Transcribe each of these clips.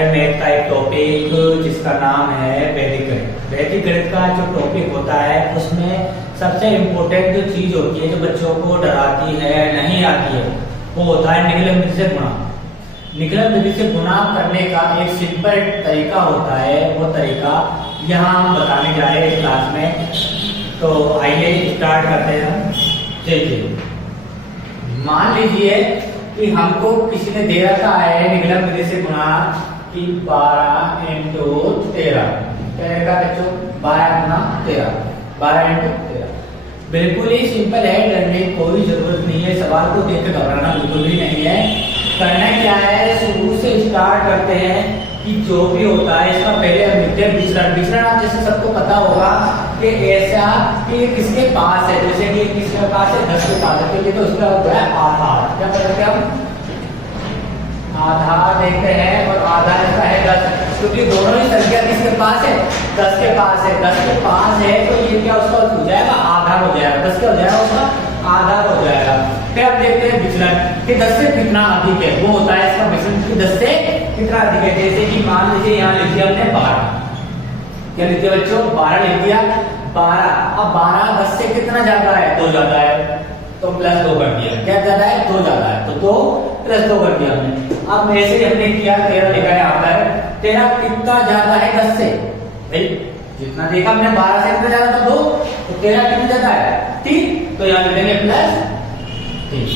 Standard math का एक topic जिसका नाम है वैदिक गणित। वैदिक गणित का जो टॉपिक होता है उसमें सबसे इम्पोर्टेंट जो चीज होती है जो बच्चों को डराती है, नहीं आती है, वो होता है निगलन विधि से गुणा। निगलन विधि से गुणा करने का एक सिंपल तरीका होता है, वो तरीका यहाँ हम बताने जा रहे हैं क्लास में। तो आइए स्टार्ट करते हैं हम। देखिए, मान लीजिए कि हमको किसी ने दे रखा है निगलन विधि से गुणा कि 12 इंटू 13 का बच्चों 12 गुना 13, 12 इंटू 13। बिल्कुल ही सिंपल है, डरने की कोई जरूरत नहीं है, सवाल को देख कर घबराना बिल्कुल भी नहीं है। करना क्या है, शुरू से स्टार्ट करते हैं कि जो भी होता है इसका पहले हम लिखते हैं विचरण। विचरण आप जैसे सबको पता होगा कि ऐसा कि किसके पास है, जैसे कि किसके पास है 10 के पास है, तो उसका होता है आधार। क्या करते हैं हम, आधार देखते हैं और आधार इसका है 10, क्योंकि दोनों ही संख्या किसके पास है, 10 के पास है। 10 के पास है तो ये क्या उसका हो जाएगा, आधार हो जाएगा। 10 क्या हो जाएगा, उसका आधार हो जाएगा। फिर आप देखते हैं विचलन कि 10 से कितना अधिक है, वो होता है इसका विचलन कि 10 से कितना अधिक है। जैसे कि मान लीजिए यहाँ लिख दिया हमने 12, क्या लिख दिया बच्चों, 12 लिख दिया 12। अब 12 10 से कितना ज्यादा है, 2 ज्यादा है, तो प्लस 2 कर दिया। क्या ज्यादा है, 2 ज्यादा है, तो 2 प्लस 2 कर दिया हमने। अब ऐसे ही हमने किया 13 लिखा है यहाँ पर। 13 कितना ज्यादा है 10 से, भाई जितना देखा हमने 12 से कितना ज्यादा था 2, तो 13 कितना ज्यादा है 3, तो यहाँ लिखेंगे प्लस 3।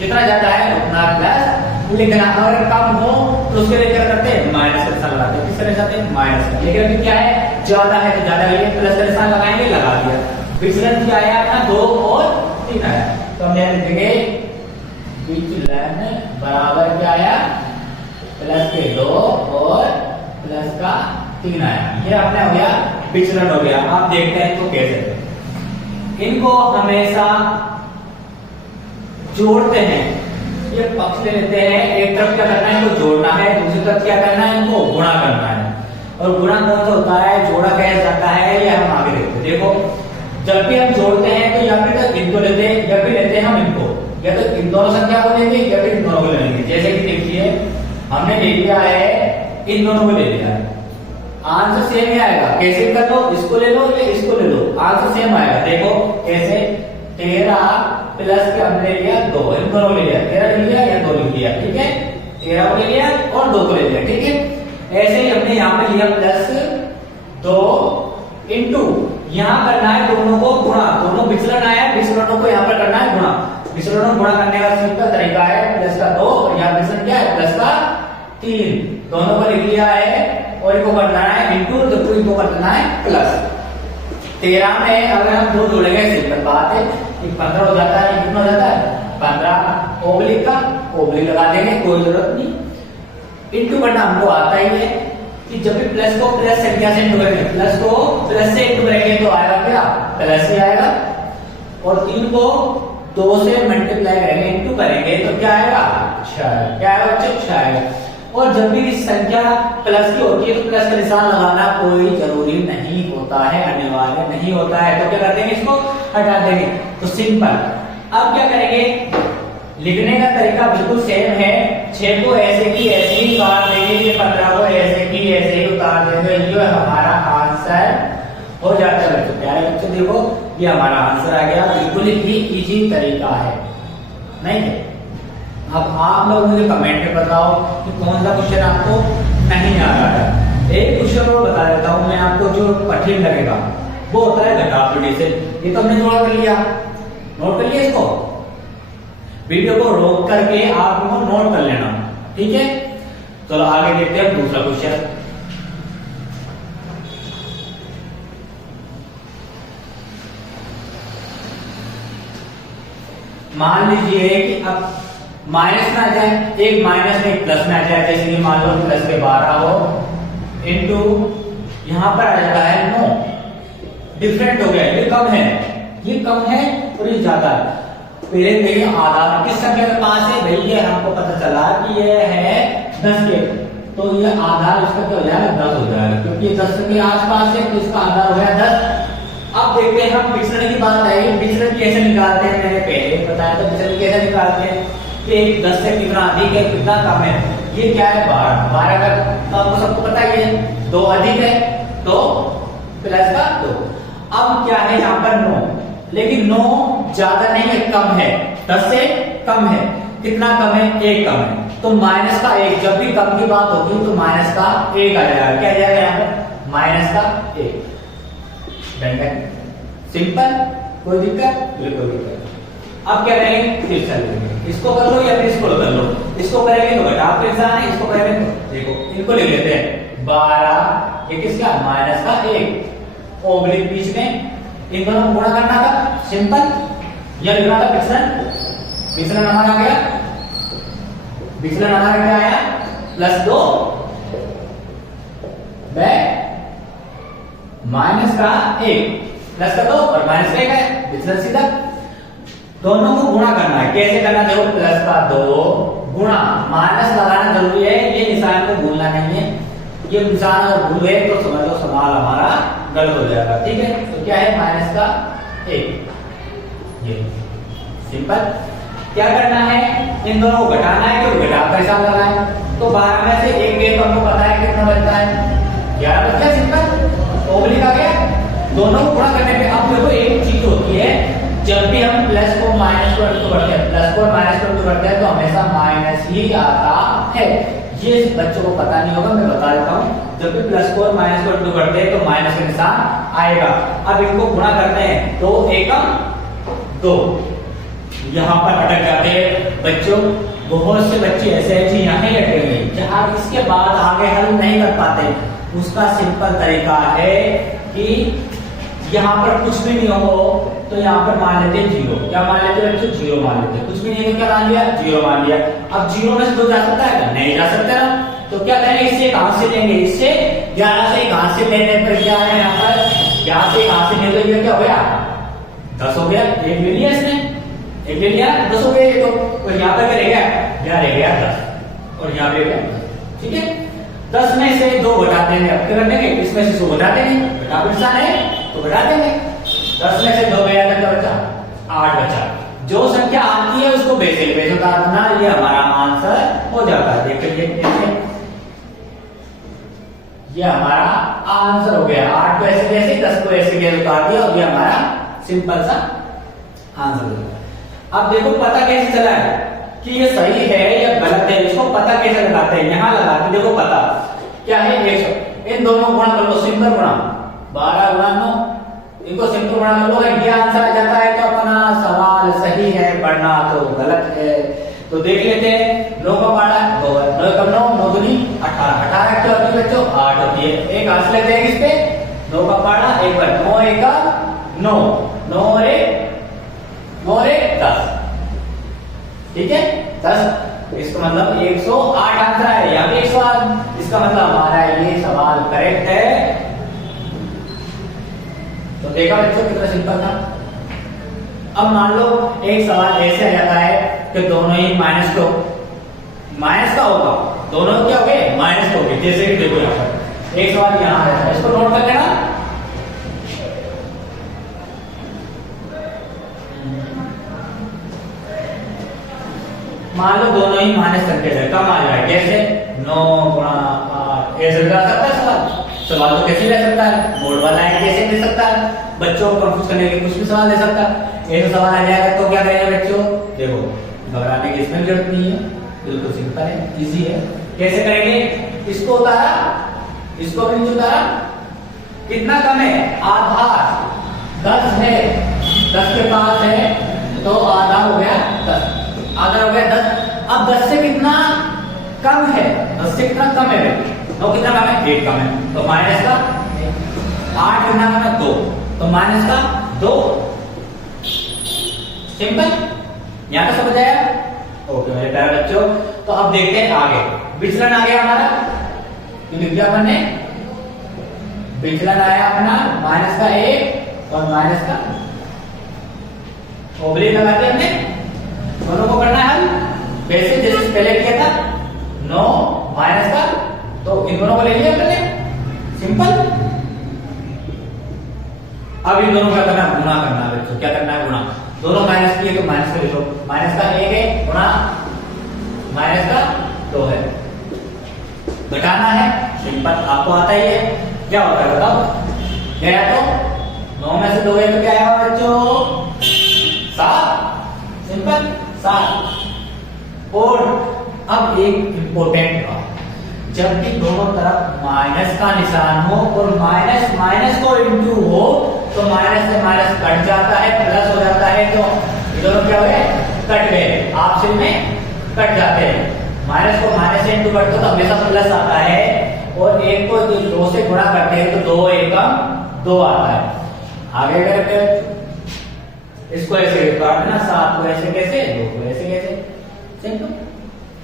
जितना ज्यादा है उतना प्लस लिखना। अगर कम हो तो उसके लिए क्या करते हैं, माइनस का निशान लगाते हैं। किस तरह से माइनस का। लेकिन अभी क्या है, ज्यादा है तो ज्यादा के लिए प्लस का निशान लगाएंगे, लगा दिया। विचलन क्या आया अपना 2 और 3 आया, तो हम यहाँ लिखेंगे विचलन बराबर क्या आया, प्लस के 2 और प्लस का 3 आया। ये अपने हो गया विचलन हो गया। आप देखते हैं तो कैसे इनको हमेशा जोड़ते हैं। ये पक्ष ले लेते हैं, एक तरफ क्या करना है, इनको जोड़ना है, दूसरी तरफ क्या करना है, इनको गुणा करना है। और गुणा कौन सा होता है, जोड़ा कैसे जाता है, ये हम आगे देखते हैं। देखो, जब भी हम जोड़ते हैं तो या फिर तो इनको लेते हैं या फिर लेते हैं हम इनको, या तो इन दोनों संख्या को लेंगे या फिर इन दोनों को लेंगे। जैसे कि देखिए हमने ले लिया है, इन दोनों को ले लिया है, आंसर सेम ही आएगा। कैसे कर लो, इसको ले लो या इसको ले लो, आंसर सेम आएगा। देखो कैसे, 13 प्लस के हमने लिया 2, इन दोनों ले लिया, 13 ले लिया या 2 ले लिया, ठीक है, 13 को ले लिया और 2 को ले लिया, ठीक है। ऐसे ही हमने यहाँ पे लिया प्लस 2 इंटू, यहाँ करना है दोनों को गुणा। दोनों विचलन आया, विचलनों को यहाँ पर करना है गुणा। विचलनों को गुणा करने का सिंपल तरीका है प्लस का 2 और यहाँ विचलन क्या है, प्लस का 3। दोनों को लिख लिया है और इनको करना है इंटू, तो इनको करना है प्लस। 13 में अगर हम 2 जोड़ेंगे, सिंपल बात है, 15 हो जाता है, कितना हो जाता है 15। ओब्लिक का ओब्लिक लगा देंगे, कोई जरूरत नहीं। इंटू करना हमको आता ही है कि जब भी प्लस को प्लस संख्या से इंटू करेंगे, प्लस को प्लस से इंटू करेंगे तो आएगा क्या, प्लस ही आएगा। और 3 को 2 से मल्टीप्लाई करेंगे, इंटू करेंगे तो क्या आएगा, 6। क्या आएगा बच्चों, 6 आएगा। और जब भी संख्या प्लस की होती है तो प्लस का निशान लगाना कोई जरूरी नहीं होता है, अनिवार्य नहीं होता है। तो क्या कर देंगे, इसको हटा देंगे। तो सिंपल। अब क्या करेंगे, लिखने का तरीका बिल्कुल सेम है। 6 को ऐसे की ऐसे ही उतार देंगे, 15 को ऐसे की ऐसे ही उतार देंगे, ये हमारा आंसर हो जाता है बच्चों। प्यारे बच्चों देखो, ये हमारा आंसर आ गया। बिल्कुल ही इजी तरीका है, नहीं है। अब आप लोग मुझे कमेंट में बताओ कि कौन सा क्वेश्चन आपको नहीं आ रहा है। एक क्वेश्चन और बता देता हूं मैं आपको जो कठिन लगेगा, वो होता है घटाव से। ये तो हमने जोड़ा कर लिया, नोट कर लिया इसको। वीडियो को रोक करके आप इनको नोट कर लेना, ठीक है। चलो आगे देखते हैं दूसरा क्वेश्चन। मान लीजिए कि अब माइनस में आ जाए, एक माइनस में एक प्लस में आ जाए। जैसे कि मान लो प्लस के 12 हो इंटू यहां पर आ जाता है 9। डिफरेंट हो गया, ये कम है, ये कम है और ये ज्यादा है। पहले देखिए आधार किस संख्या के पास है, भाई ये हमको पता चला कि ये है 10 के, तो ये आधार इसका क्या हो जाएगा, 10 हो जाएगा, क्योंकि ये 10 के आसपास है तो इसका आधार हो गया 10। अब देखते हैं हम विचलन की बात आई, विचलन कैसे निकालते हैं, मैंने पहले बताया था विचलन कैसे निकालते हैं कि 10 से कितना अधिक है कितना कम है। ये क्या है 12, 12 का तो आपको सबको पता ही है 2 अधिक है तो प्लस का 2। अब क्या है यहाँ पर 9, लेकिन 9 ज्यादा नहीं है, कम है, 10 से कम है। कितना कम है? 1 कम है। तो माइनस का 1, जब भी कम की बात होगी तो माइनस का 1 आ जाएगा। क्या आ जाएगा यहाँ पर? माइनस का 1। सिंपल, कोई दिक्कत? बिल्कुल दिक्कत। अब क्या करेंगे? फिर चलेंगे, इसको कर लो या फिर इसको कर लो। इसको करेंगे तो घटाव के निशान है, इसको करेंगे तो देखो इनको लिख लेते हैं 12, ये किसका? माइनस का 1, ओब्लिक बीच में, इन दोनों को गुणा करना था। सिंपल, यह लिखना था विचलन। विचलन हमारा आ गया, विचलन हमारा क्या आया? +2 माइनस का 1, प्लस का 2 और माइनस का 1 है। विचलन सीधा दोनों को गुणा करना है। कैसे करना? देखो प्लस का 2 गुणा, माइनस लगाना जरूरी है, ये निशान को भूलना नहीं है। ये निशान अगर भूल गए तो समझ लो सवाल हमारा गलत हो जाएगा। ठीक है, तो क्या है? माइनस का 1, ये सिंपल। क्या करना है? इन दोनों को घटाना है, तो घटाव का हिसाब करना है। तो 12 में से 1 गए तो हमको पता है कितना बचता है? 11 बच गया। सिंपल, ओब्लिक आ गया। दोनों को गुणा करने पे अब देखो एक चीज होती है, जब भी हम प्लस को माइनस को इंटू करते हैं, प्लस को माइनस को इंटू करते हैं तो हमेशा माइनस ही आता है। ये बच्चों को पता नहीं होगा, मैं बता देता हूँ। जब भी प्लस को और माइनस को इंटू करते हैं तो माइनस का निशान आएगा। अब इनको गुणा करते हैं, 2 एकम 2, यहाँ पर अटक जाते हैं बच्चों। बहुत से बच्चे ऐसे हैं जी यहाँ अटके हुए, जहाँ इसके बाद आगे हल नहीं कर पाते। उसका सिंपल तरीका है कि यहाँ पर कुछ भी नहीं हो तो यहाँ पर मान लेते 0। क्या मान लेते बच्चों? 0 मान लेते। कुछ भी नहीं है तो क्या मान लिया? 0 मान लिया। अब 0 में से 2 जा सकता है? नहीं जा सकता ना। तो क्या करेंगे? इससे कहां से लेंगे? इससे 11 से कहां से लेने पर क्या है? यहाँ पर 11 से कहां से ले तो क्या हो गया? 10 हो गया। 1 ले लिया इसने, 1 ले लिया, 10 हो गया ये तो। और यहाँ पर क्या रह गया? यहाँ रह गया 10 और यहाँ पे गया 10। ठीक है, 10 में से 2 घटा देंगे। अब क्या कर देंगे? इसमें से 2 घटा देंगे, घटा निशान है तो घटा देंगे। 10 में से 2 गया तो क्या बचा? 8 बचा। जो संख्या आती है उसको बेस उतार देना, ये हमारा आंसर हो जाता है। देखिए ये हमारा आंसर हो गया। 8 को ऐसे कैसे, 10 को ऐसे कैसे उतार दिया और ये हमारा सिंपल सा आंसर हो गया। अब देखो पता कैसे चला है कि ये सही है या गलत है, इसको पता कैसे लगाते हैं? यहाँ लगाते देखो पता क्या है? 100। इन दोनों को गुणा कर लो, सिंपल गुणा, 12 गुणा 9, इनको सिंपल गुणा कर लो। ये आंसर आ जाता है तो अपना सवाल सही है, वरना तो गलत है। तो देख लेते हैं। 9 का पाड़ा 2, 9 का 9, 9 दूनी 18, 18 क्या होती है बच्चों? 8 होती है। एक आंसर लेते हैं इस पे, 9 का पाड़ा 1 बार 9 1 का 9, 9 और 1 10। ठीक है, 10। इसका मतलब 108 आंसर है, यहाँ पे 108। इसका मतलब हमारा ये सवाल करेक्ट है। तो देखा बच्चों कितना सिंपल था। अब मान लो एक सवाल ऐसे आ जाता है कि दोनों ही माइनस का होगा, दोनों क्या हो गए? माइनस हो गए। जैसे कि देखो यहाँ पर एक सवाल यहाँ है, इसको नोट कर लेना। मान लो दोनों ही माइनस संख्या है, कम आ जाए। कैसे? 9 गुणा 8 ऐसे लगा सकता है सवाल तो कैसे ले सकता है? बोर्ड वाला है कैसे ले सकता है? बच्चों को कंफ्यूज करने के लिए कुछ भी सवाल ले सकता है। ऐसा सवाल आ जाएगा तो क्या करेंगे बच्चों? देखो घबराने की इसमें जरूरत नहीं है, बिल्कुल सिंपल है, इजी है। कैसे करेंगे? इसको उतारा, इसको भी नीचे उतारा, कितना कम है? आधा। 10 है, 10 के पास है तो आधा हो गया 10, आधा हो गया 10। अब 10 से कितना कम है? 10 से कितना कम है? 9 कितना कम है? 1 कम है, तो माइनस का 8 कितना कम है? 2, तो माइनस का 2। सिंपल, यहां तक समझ आया? ओके मेरे प्यारे बच्चों, तो अब देखते हैं आगे। विचलन आ गया हमारा, लिख दिया हमने। विचलन आया अपना माइनस का 1 और माइनस का, ओब्लिक लगाते हमने। दोनों को करना है हल, वैसे जैसे पहले किया था। 9 माइनस का, तो इन दोनों को ले लिया हमने, सिंपल। अब इन दोनों का करना गुणा करना है बच्चों। क्या करना है? गुणा। दोनों माइनस किए तो माइनस का लिखो, माइनस का 1 है गुणा माइनस का 2 है, घटाना है सिंपल, आपको आता ही है। क्या होता है बताओ? गया तो 9 में से 2 गए तो क्या आएगा बच्चों? 7। सिंपल 7। और अब एक इंपॉर्टेंट बात, जब भी दोनों तरफ माइनस का निशान हो और माइनस माइनस को इंटू हो तो माइनस से माइनस कट जाता है, प्लस हो जाता है, तो ये दोनों क्या हो गए? कट गए, आपस में कट जाते हैं। माइनस को माइनस से इंटू करते हो तो हमेशा प्लस आता है, और एक को 2 से गुणा करते हैं तो 2 एकम 2 आता है। आगे करके इसको ऐसे काट देना, 7 को ऐसे कैसे, 2 को ऐसे कैसे, सिंपल।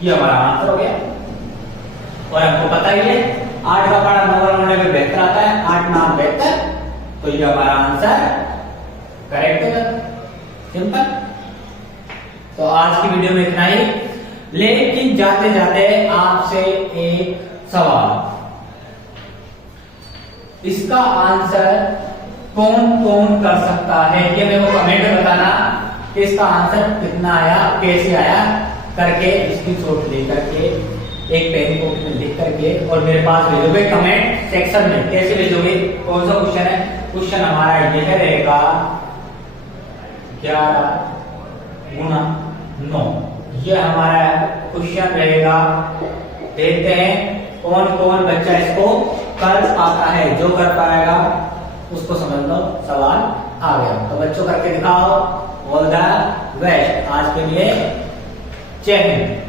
ये हमारा आंसर हो गया। और हमको पता ही है 8 का पारा 9 होने में बेहतर आता है, 8 9 बेहतर, तो ये हमारा आंसर करेक्ट हो जाता है। सिंपल। तो आज की वीडियो में इतना ही, लेकिन जाते जाते आपसे एक सवाल, इसका आंसर कौन कौन कर सकता है ये मेरे को कमेंट में बताना कि इसका आंसर कितना आया, कैसे आया करके, इसकी शॉट ले करके एक पेन कॉपी में लिख करके और मेरे पास भेजोगे कमेंट सेक्शन में। कैसे भेजोगे? कौन सा क्वेश्चन है? क्वेश्चन हमारा यह रहेगा 11 गुणा 9, ये हमारा क्वेश्चन रहेगा। देखते हैं कौन कौन बच्चा इसको कर पाता है। जो कर पाएगा उसको समझ लो सवाल आ गया। तो बच्चों करके दिखाओ। All the best. आज के लिए जय हिंद।